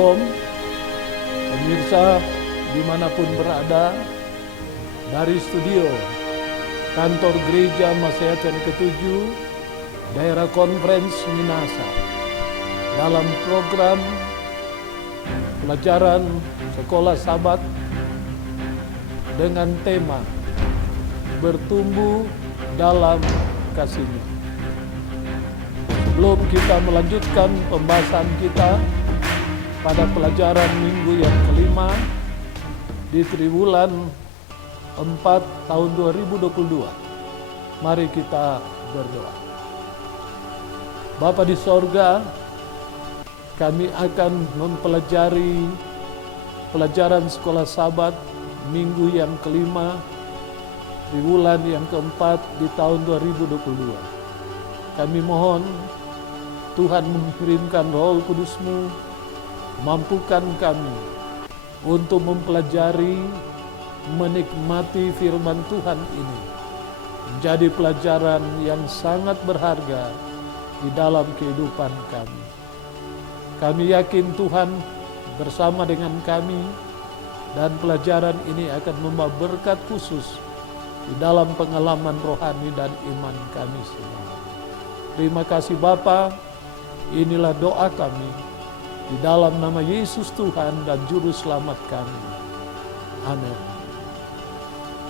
Shalom, pemirsa dimanapun berada, dari studio kantor Gereja Masehat ke-7 Daerah Konferensi Minasa dalam program pelajaran Sekolah Sabat dengan tema Bertumbuh dalam Kasih-Nya. Sebelum kita melanjutkan pembahasan kita pada pelajaran minggu yang kelima di triwulan 4 tahun 2022, mari kita berdoa. Bapa di sorga, kami akan mempelajari pelajaran sekolah Sabat minggu yang kelima triwulan yang keempat di tahun 2022. Kami mohon Tuhan mengirimkan Roh Kudus-Mu, mampukan kami untuk mempelajari, menikmati firman Tuhan ini, menjadi pelajaran yang sangat berharga di dalam kehidupan kami. Kami yakin Tuhan bersama dengan kami, dan pelajaran ini akan membawa berkat khusus di dalam pengalaman rohani dan iman kami semua. Terima kasih Bapa. Inilah doa kami di dalam nama Yesus Tuhan dan Juru Selamat kami. Amin.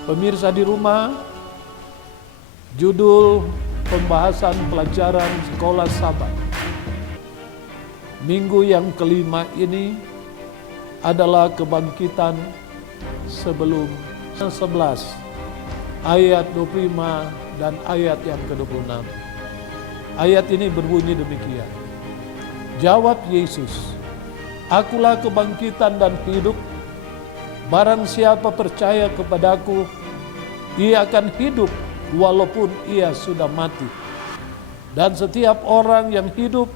Pemirsa di rumah, judul pembahasan pelajaran sekolah Sabat minggu yang kelima ini adalah kebangkitan sebelum 11 ayat 25 dan ayat yang ke-26. Ayat ini berbunyi demikian. Jawab Yesus, "Akulah kebangkitan dan hidup. Barang siapa percaya kepadaku, ia akan hidup walaupun ia sudah mati. Dan setiap orang yang hidup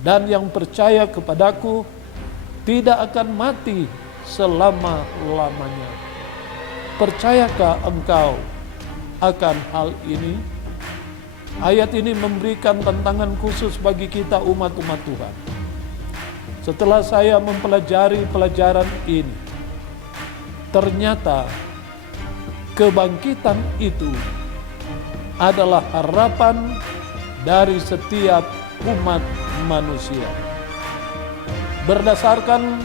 dan yang percaya kepadaku tidak akan mati selama-lamanya. Percayakah engkau akan hal ini?" Ayat ini memberikan tantangan khusus bagi kita umat-umat Tuhan. Setelah saya mempelajari pelajaran ini, ternyata kebangkitan itu adalah harapan dari setiap umat manusia. Berdasarkan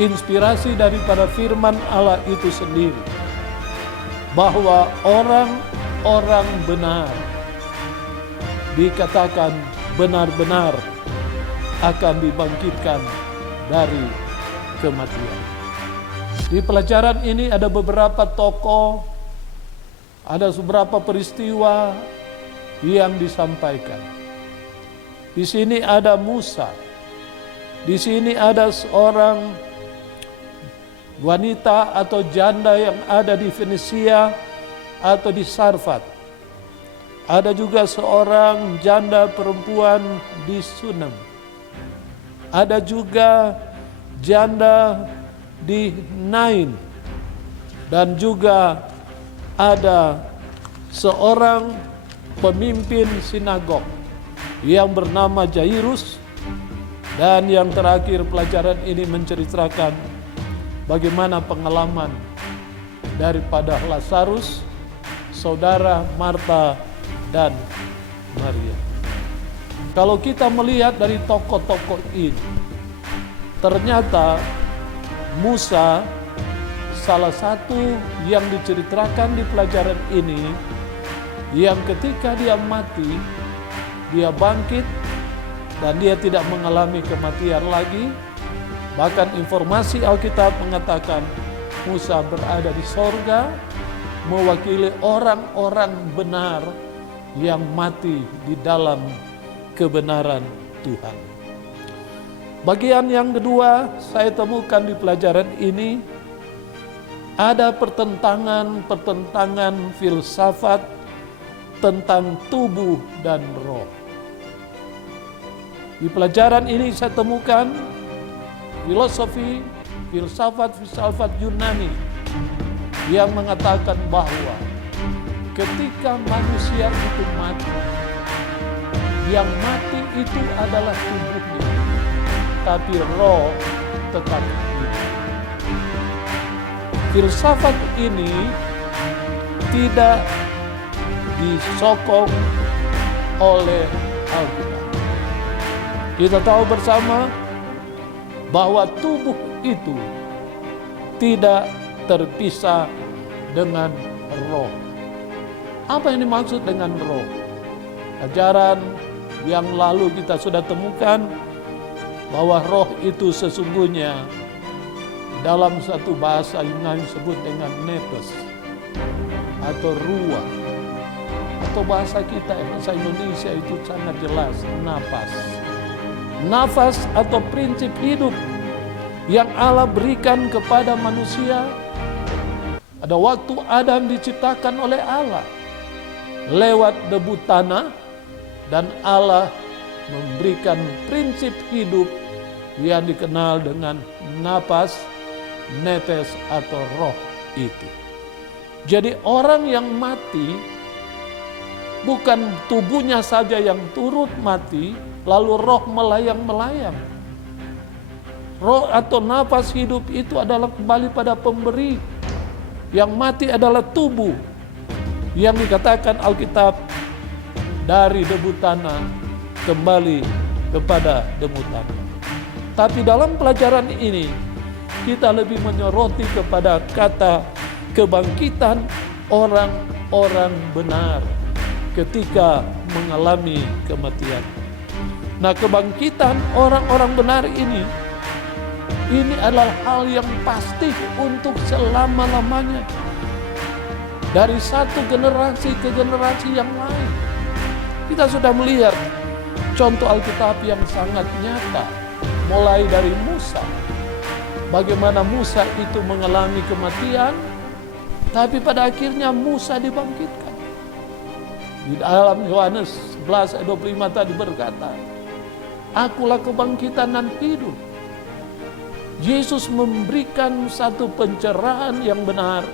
inspirasi daripada firman Allah itu sendiri, bahwa orang-orang benar dikatakan benar-benar akan dibangkitkan dari kematian. Di pelajaran ini ada beberapa tokoh, ada beberapa peristiwa yang disampaikan. Di sini ada Musa, di sini ada seorang wanita atau janda yang ada di Fenisia atau di Sarfat. Ada juga seorang janda perempuan di Sunem. Ada juga janda di Nain. Dan juga ada seorang pemimpin sinagog yang bernama Jairus. Dan yang terakhir pelajaran ini menceritakan bagaimana pengalaman daripada Lazarus, saudara Marta dan Maria. Kalau kita melihat dari tokoh-tokoh ini, ternyata Musa salah satu yang diceritakan di pelajaran ini, yang ketika dia mati, dia bangkit dan dia tidak mengalami kematian lagi. Bahkan informasi Alkitab mengatakan Musa berada di sorga, mewakili orang-orang benar yang mati di dalam kebenaran Tuhan. Bagian yang kedua saya temukan di pelajaran ini, ada pertentangan filsafat tentang tubuh dan roh. Di pelajaran ini saya temukan filsafat Yunani yang mengatakan bahwa ketika manusia itu mati, yang mati itu adalah tubuhnya. tapi roh tetap hidup. Filsafat ini tidak disokong oleh Alkitab. Kita tahu bersama bahwa tubuh itu tidak terpisah dengan roh. Apa yang dimaksud dengan roh? Ajaran yang lalu kita sudah temukan bahwa roh itu sesungguhnya dalam satu bahasa Yunani disebut dengan nepes atau ruah, atau bahasa kita bahasa Indonesia itu sangat jelas, nafas. Nafas atau prinsip hidup yang Allah berikan kepada manusia pada waktu Adam diciptakan oleh Allah lewat debu tanah, dan Allah memberikan prinsip hidup yang dikenal dengan nafas, nefes atau roh itu. Jadi orang yang mati bukan tubuhnya saja yang turut mati, lalu roh melayang-melayang. Roh atau nafas hidup itu adalah kembali pada pemberi. Yang mati adalah tubuh, yang dikatakan Alkitab dari debu tanah kembali kepada debu tanah. Tapi dalam pelajaran ini kita lebih menyoroti kepada kata kebangkitan orang-orang benar ketika mengalami kematian. Nah, kebangkitan orang-orang benar ini adalah hal yang pasti untuk selama-lamanya. Dari satu generasi ke generasi yang lain. Kita sudah melihat contoh Alkitab yang sangat nyata. Mulai dari Musa. Bagaimana Musa itu mengalami kematian, tapi pada akhirnya Musa dibangkitkan. Di dalam Yohanes 11 ayat 25 tadi berkata, "Akulah kebangkitan dan hidup." Yesus memberikan satu pencerahan yang benar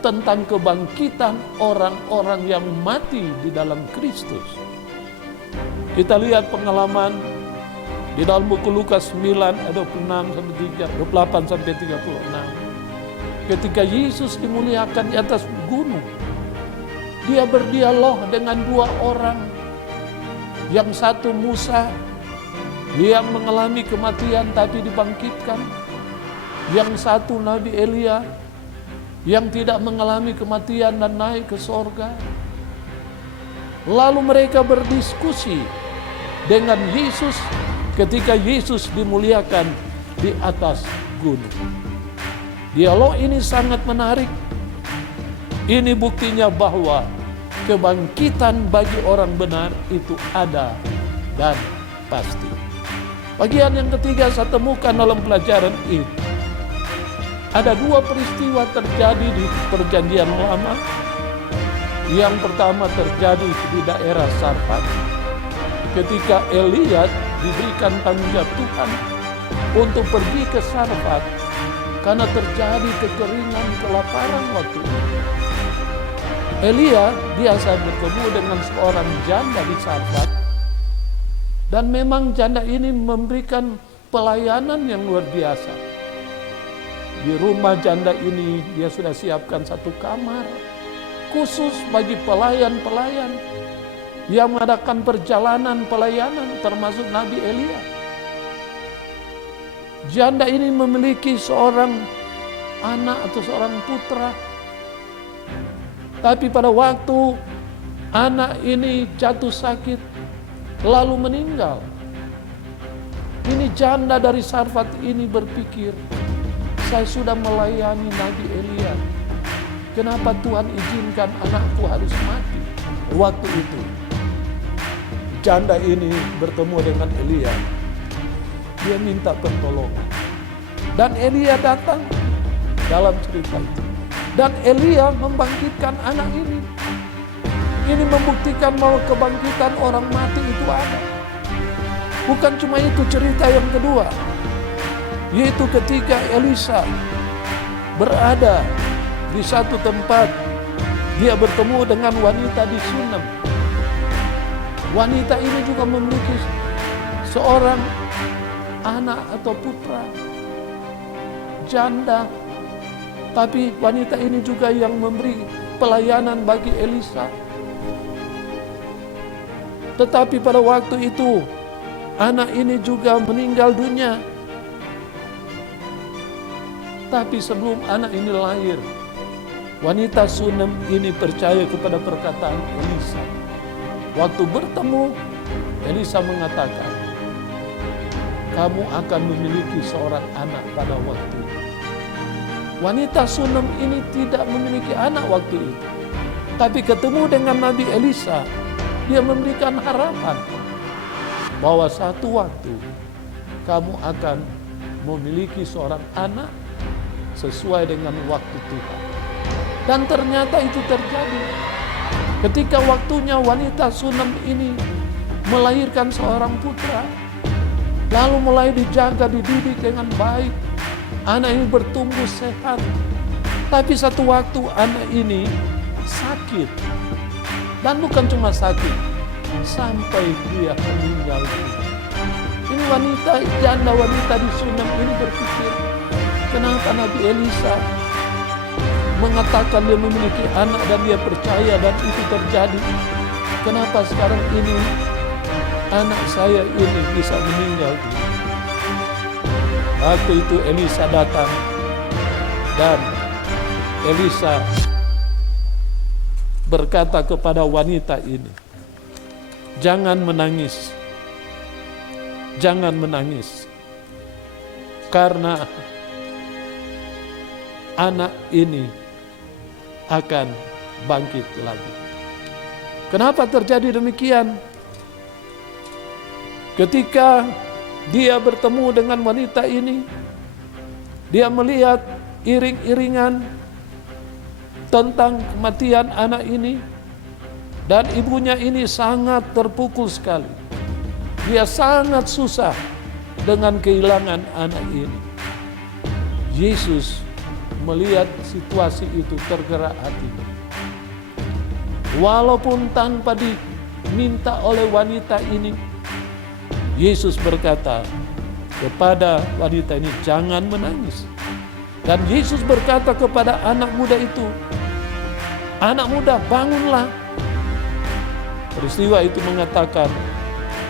tentang kebangkitan orang-orang yang mati di dalam Kristus. Kita lihat pengalaman di dalam buku Lukas 9 ayat 28 sampai 36. Ketika Yesus dimuliakan di atas gunung, dia berdialog dengan dua orang. Yang satu Musa yang mengalami kematian tapi dibangkitkan. Yang satu Nabi Elia yang tidak mengalami kematian dan naik ke sorga. Lalu mereka berdiskusi dengan Yesus ketika Yesus dimuliakan di atas gunung. Dialog ini sangat menarik. Ini buktinya bahwa kebangkitan bagi orang benar itu ada dan pasti. Bagian yang ketiga saya temukan dalam pelajaran ini. Ada dua peristiwa terjadi di Perjanjian Lama. Yang pertama terjadi di daerah Sarfat. Ketika Elia diberikan tanggung jawab Tuhan untuk pergi ke Sarfat karena terjadi kekeringan, kelaparan waktu itu. Elia biasa bertemu dengan seorang janda di Sarfat. Dan memang janda ini memberikan pelayanan yang luar biasa. Di rumah janda ini dia sudah siapkan satu kamar khusus bagi pelayan-pelayan yang mengadakan perjalanan pelayanan termasuk Nabi Elia. Janda ini memiliki seorang anak atau seorang putra. Tapi pada waktu anak ini jatuh sakit lalu meninggal. Ini janda dari Sarfat ini berpikir, saya sudah melayani Nabi Elia. Kenapa Tuhan izinkan anakku harus mati? Waktu itu janda ini bertemu dengan Elia. Dia minta pertolongan. Dan Elia datang dalam cerita itu. Dan Elia membangkitkan anak ini. Ini membuktikan bahwa kebangkitan orang mati itu ada. Bukan cuma itu, cerita yang kedua, yaitu ketika Elisa berada di satu tempat, dia bertemu dengan wanita di Sunem. Wanita ini juga memiliki seorang anak atau putra, janda. Tapi wanita ini juga yang memberi pelayanan bagi Elisa. Tetapi pada waktu itu, anak ini juga meninggal dunia. Tapi sebelum anak ini lahir, wanita Sunem ini percaya kepada perkataan Elisa. Waktu bertemu, Elisa mengatakan, kamu akan memiliki seorang anak pada waktu itu. Wanita Sunem ini tidak memiliki anak waktu itu. Tapi ketemu dengan Nabi Elisa, dia memberikan harapan bahwa satu waktu kamu akan memiliki seorang anak sesuai dengan waktu Tuhan. Dan ternyata itu terjadi. Ketika waktunya wanita Sunem ini melahirkan seorang putra, lalu mulai dijaga, dididik dengan baik. Anak ini bertumbuh sehat. Tapi satu waktu anak ini sakit. Dan bukan cuma sakit, sampai dia meninggal. Ini wanita, janda wanita di Sunem ini berpikir, kenapa Nabi Elisa mengatakan dia memiliki anak dan dia percaya dan itu terjadi. Kenapa sekarang ini anak saya ini bisa meninggal? Waktu itu Elisa datang dan Elisa berkata kepada wanita ini, jangan menangis, jangan menangis, karena anak ini akan bangkit lagi. Kenapa terjadi demikian? Ketika dia bertemu dengan wanita ini, dia melihat iring-iringan tentang kematian anak ini, dan ibunya ini sangat terpukul sekali. Dia sangat susah dengan kehilangan anak ini. Yesus melihat situasi itu, tergerak hatinya. Walaupun tanpa diminta oleh wanita ini, Yesus berkata kepada wanita ini, jangan menangis. Dan Yesus berkata kepada anak muda itu, anak muda, bangunlah. Peristiwa itu mengatakan,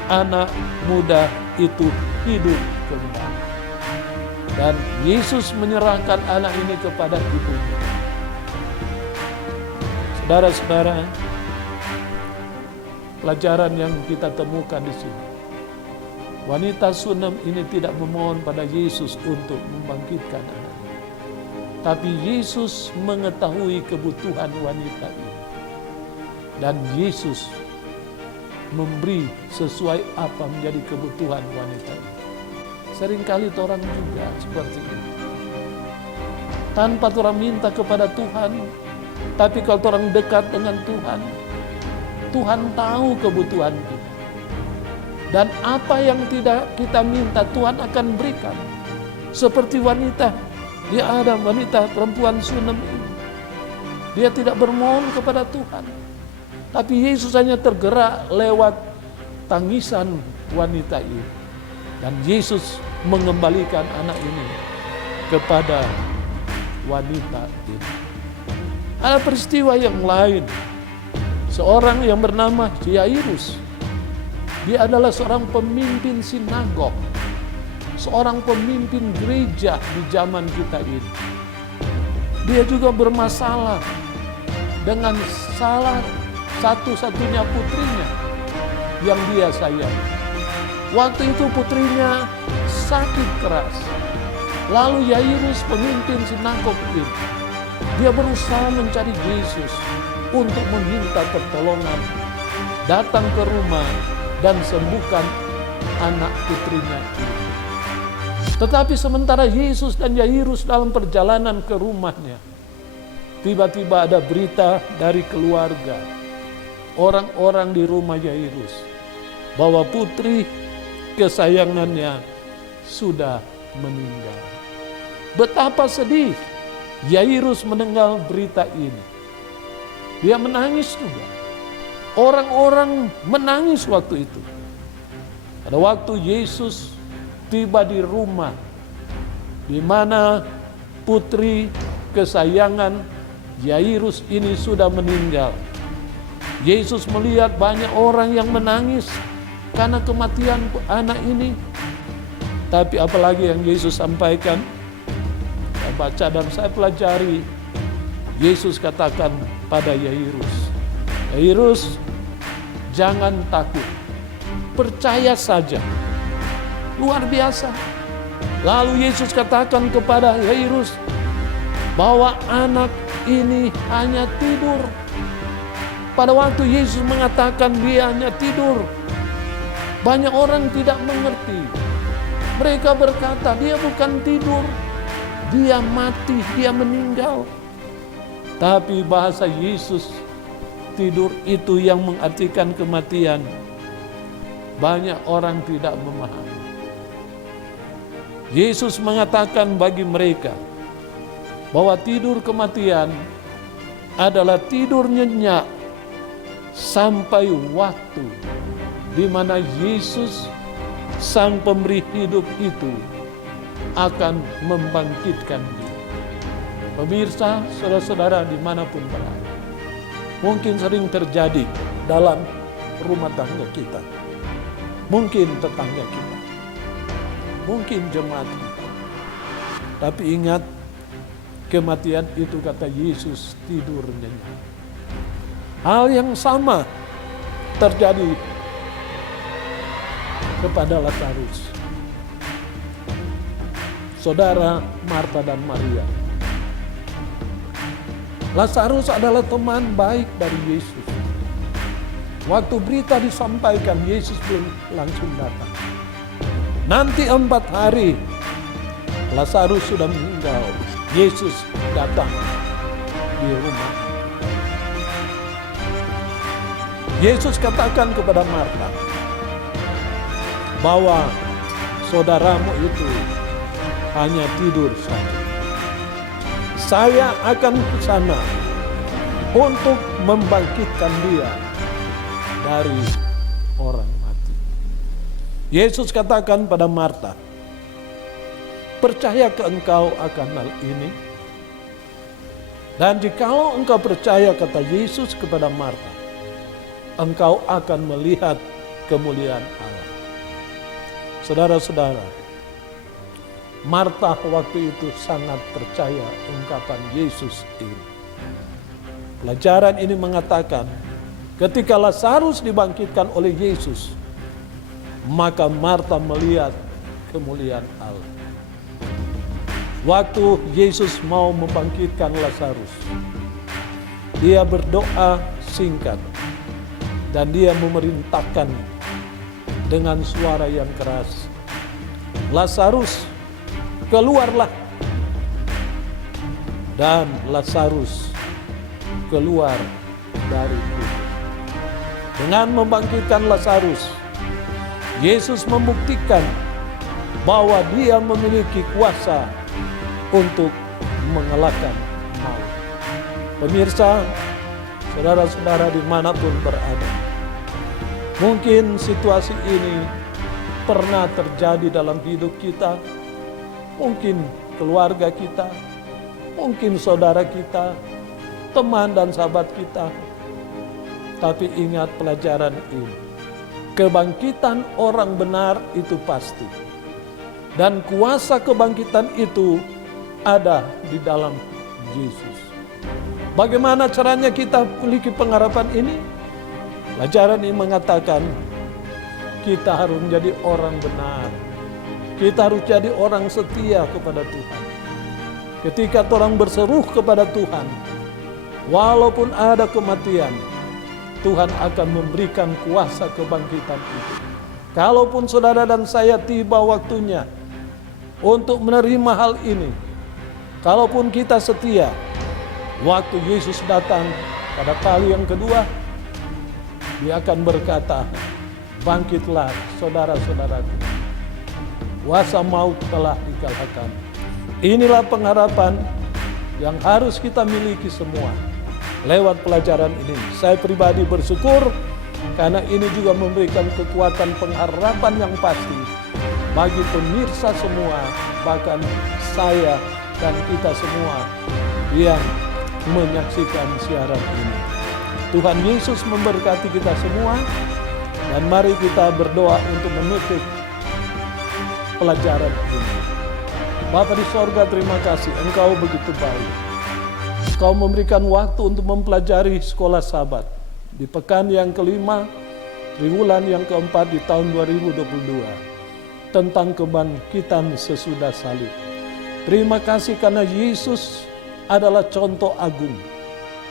anak muda itu hidup kembali. Dan Yesus menyerahkan anak ini kepada ibunya. Saudara-saudara, pelajaran yang kita temukan di sini, wanita Sunem ini tidak memohon pada Yesus untuk membangkitkan anaknya. Tapi Yesus mengetahui kebutuhan wanita ini. Dan Yesus memberi sesuai apa menjadi kebutuhan wanita ini. Seringkali orang juga seperti ini. Tanpa orang minta kepada Tuhan, tapi kalau orang dekat dengan Tuhan, Tuhan tahu kebutuhan kita. Dan apa yang tidak kita minta, Tuhan akan berikan. Seperti wanita, dia ada wanita perempuan Sunem ini. Dia tidak bermohon kepada Tuhan. Tapi Yesus hanya tergerak lewat tangisan wanita ini. Dan Yesus mengembalikan anak ini kepada wanita ini. Ada peristiwa yang lain. Seorang yang bernama Yairus. Dia adalah seorang pemimpin sinagog, seorang pemimpin gereja di zaman kita ini. Dia juga bermasalah dengan salah satu-satunya putrinya yang dia sayang. Waktu itu putrinya sakit keras. Lalu Yairus, pemimpin sinagog ini, dia berusaha mencari Yesus untuk meminta pertolongan, datang ke rumah dan sembuhkan anak putrinya ini. Tetapi sementara Yesus dan Yairus dalam perjalanan ke rumahnya, tiba-tiba ada berita dari keluarga, orang-orang di rumah Yairus, bahwa putri kesayangannya sudah meninggal. Betapa sedih Yairus mendengar berita ini. Dia menangis juga. Orang-orang menangis waktu itu. Pada waktu Yesus tiba di rumah di mana putri kesayangan Yairus ini sudah meninggal. Yesus melihat banyak orang yang menangis karena kematian anak ini. Tapi apalagi yang Yesus sampaikan, saya baca dan saya pelajari, Yesus katakan pada Yairus, Yairus, jangan takut, percaya saja. Luar biasa. Lalu Yesus katakan kepada Yairus bahwa anak ini hanya tidur. Pada waktu Yesus mengatakan dia hanya tidur, banyak orang tidak mengerti. Mereka berkata, dia bukan tidur, dia mati, dia meninggal. Tapi bahasa Yesus, tidur itu yang mengartikan kematian. Banyak orang tidak memahami. Yesus mengatakan bagi mereka bahwa tidur kematian adalah tidur nyenyak sampai waktu di mana Yesus Sang Pemberi hidup itu akan membangkitkan dia. Pemirsa, saudara-saudara dimanapun berada, mungkin sering terjadi dalam rumah tangga kita, mungkin tetangga kita, mungkin jemaat kita. Tapi ingat, kematian itu kata Yesus tidur nyenyak. Hal yang sama terjadi kepada Lazarus, saudara Marta dan Maria. Lazarus adalah teman baik dari Yesus. Waktu berita disampaikan, Yesus belum langsung datang. Nanti 4 hari Lazarus sudah meninggal, Yesus datang di rumah. Yesus katakan kepada Marta bahwa saudaramu itu hanya tidur saja. Saya akan ke sana untuk membangkitkan dia dari orang mati. Yesus katakan pada Marta, percayakah engkau akan hal ini? Dan jikalau engkau percaya, kata Yesus kepada Marta, engkau akan melihat kemuliaan Allah. Saudara-saudara, Marta waktu itu sangat percaya ungkapan Yesus ini. Pelajaran ini mengatakan, ketika Lazarus dibangkitkan oleh Yesus, maka Marta melihat kemuliaan Allah. Waktu Yesus mau membangkitkan Lazarus, dia berdoa singkat dan dia memerintahkan dengan suara yang keras, Lazarus, keluarlah. Dan Lazarus keluar dari kubur. Dengan membangkitkan Lazarus, Yesus membuktikan bahwa dia memiliki kuasa untuk mengalahkan maut. Pemirsa, saudara-saudara dimanapun berada, mungkin situasi ini pernah terjadi dalam hidup kita, mungkin keluarga kita, mungkin saudara kita, teman dan sahabat kita. Tapi ingat pelajaran ini, kebangkitan orang benar itu pasti. Dan kuasa kebangkitan itu ada di dalam Yesus. Bagaimana caranya kita memiliki pengharapan ini? Pelajaran ini mengatakan kita harus menjadi orang benar. Kita harus jadi orang setia kepada Tuhan. Ketika orang berseru kepada Tuhan, walaupun ada kematian, Tuhan akan memberikan kuasa kebangkitan itu. Kalaupun saudara dan saya tiba waktunya untuk menerima hal ini, kalaupun kita setia, waktu Yesus datang pada kali yang kedua, dia akan berkata, bangkitlah saudara-saudaraku, kuasa maut telah dikalahkan. Inilah pengharapan yang harus kita miliki semua. Lewat pelajaran ini, saya pribadi bersyukur karena ini juga memberikan kekuatan pengharapan yang pasti bagi pemirsa semua, bahkan saya dan kita semua yang menyaksikan siaran ini. Tuhan Yesus memberkati kita semua, dan mari kita berdoa untuk menutup pelajaran ini. Bapa di sorga, terima kasih, Engkau begitu baik. Engkau memberikan waktu untuk mempelajari sekolah Sabat di pekan yang kelima, triwulan yang keempat di tahun 2022, tentang kebangkitan sesudah salib. Terima kasih karena Yesus adalah contoh agung.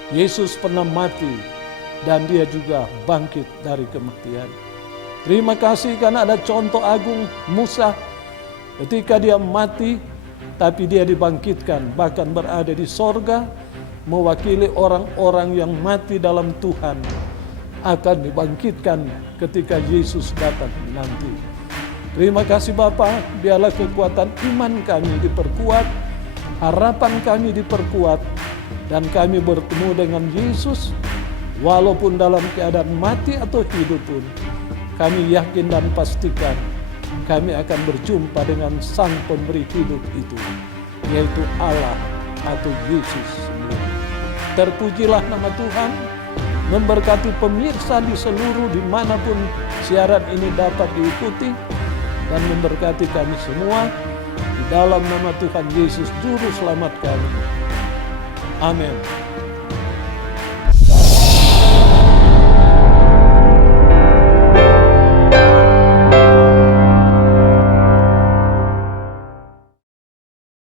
Yesus pernah mati dan dia juga bangkit dari kematian. Terima kasih karena ada contoh agung Musa, ketika dia mati tapi dia dibangkitkan, bahkan berada di sorga, mewakili orang-orang yang mati dalam Tuhan, akan dibangkitkan ketika Yesus datang nanti. Terima kasih Bapa, biarlah kekuatan iman kami diperkuat, harapan kami diperkuat, dan kami bertemu dengan Yesus, walaupun dalam keadaan mati atau hidup pun, kami yakin dan pastikan kami akan berjumpa dengan Sang Pemberi hidup itu, yaitu Allah atau Yesus sendiri. Terpujilah nama Tuhan, memberkati pemirsa di seluruh dimanapun siaran ini dapat diikuti, dan memberkati kami semua di dalam nama Tuhan Yesus Juru Selamat kami. Amin.